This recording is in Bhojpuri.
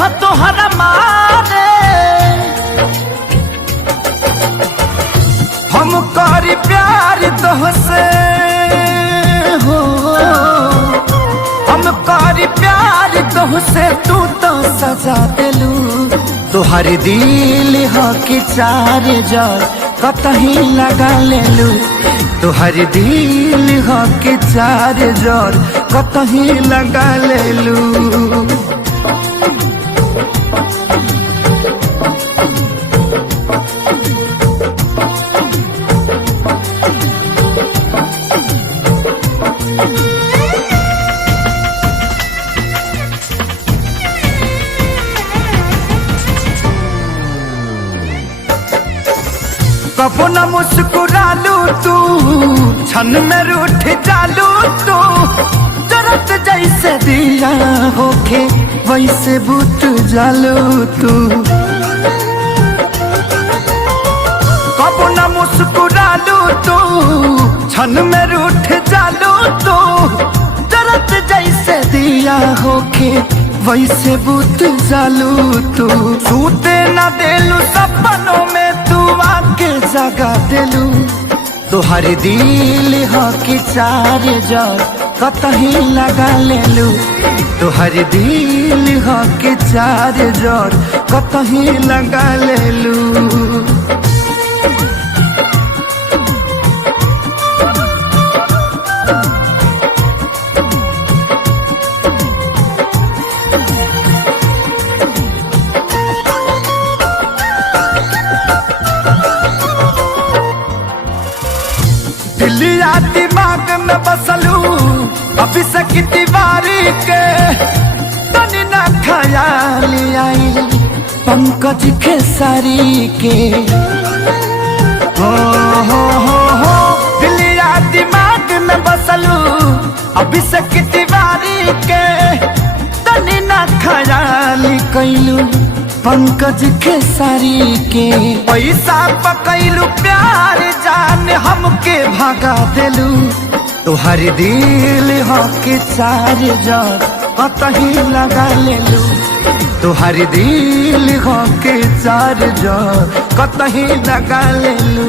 ह तोहरा मारे हम करी प्यार तोहसे हो, हम करी प्यार तोहसे तू तो सजा दिलू। तोहर दिल ह कि चार जार कतही लगा लेलू। तोहर दिल ह कि चार जार कतही लगा लेलू। कबो न मुस्कुरालू तू, क्षण में रूठ जालू तू। जरत जैसे दिया होके वैसे बुत जालू तू। कबो न मुस्कुरालू तू, क्षण में रूठ जालू तू। जरत जैसे दिया होके वैसे बुत जालू तू। सूते न देलू सपनों में तू आके जगा देलू। तोहर दिल ह कि चार जार कतही लगा लेलू। तोहर दिल ह कि चार जार कतही लगा लेलू। दिलिया दिमाग में बसलू अभी से की दीवारी के। तनी ना ख्याल आई पंकज खेसारी के। हो दिलिया दिमाग में बसलू अभी से की दीवारी के। तनी ना ख्याल कैलू पंकज खेसारी के। पैसा पकैलू प्यार जान हमके भगा देलू। तोहर दिल ह कि चार जार कतही लगा लेलू। तोहर दिल ह कि चार जार कतही लगा लेलू।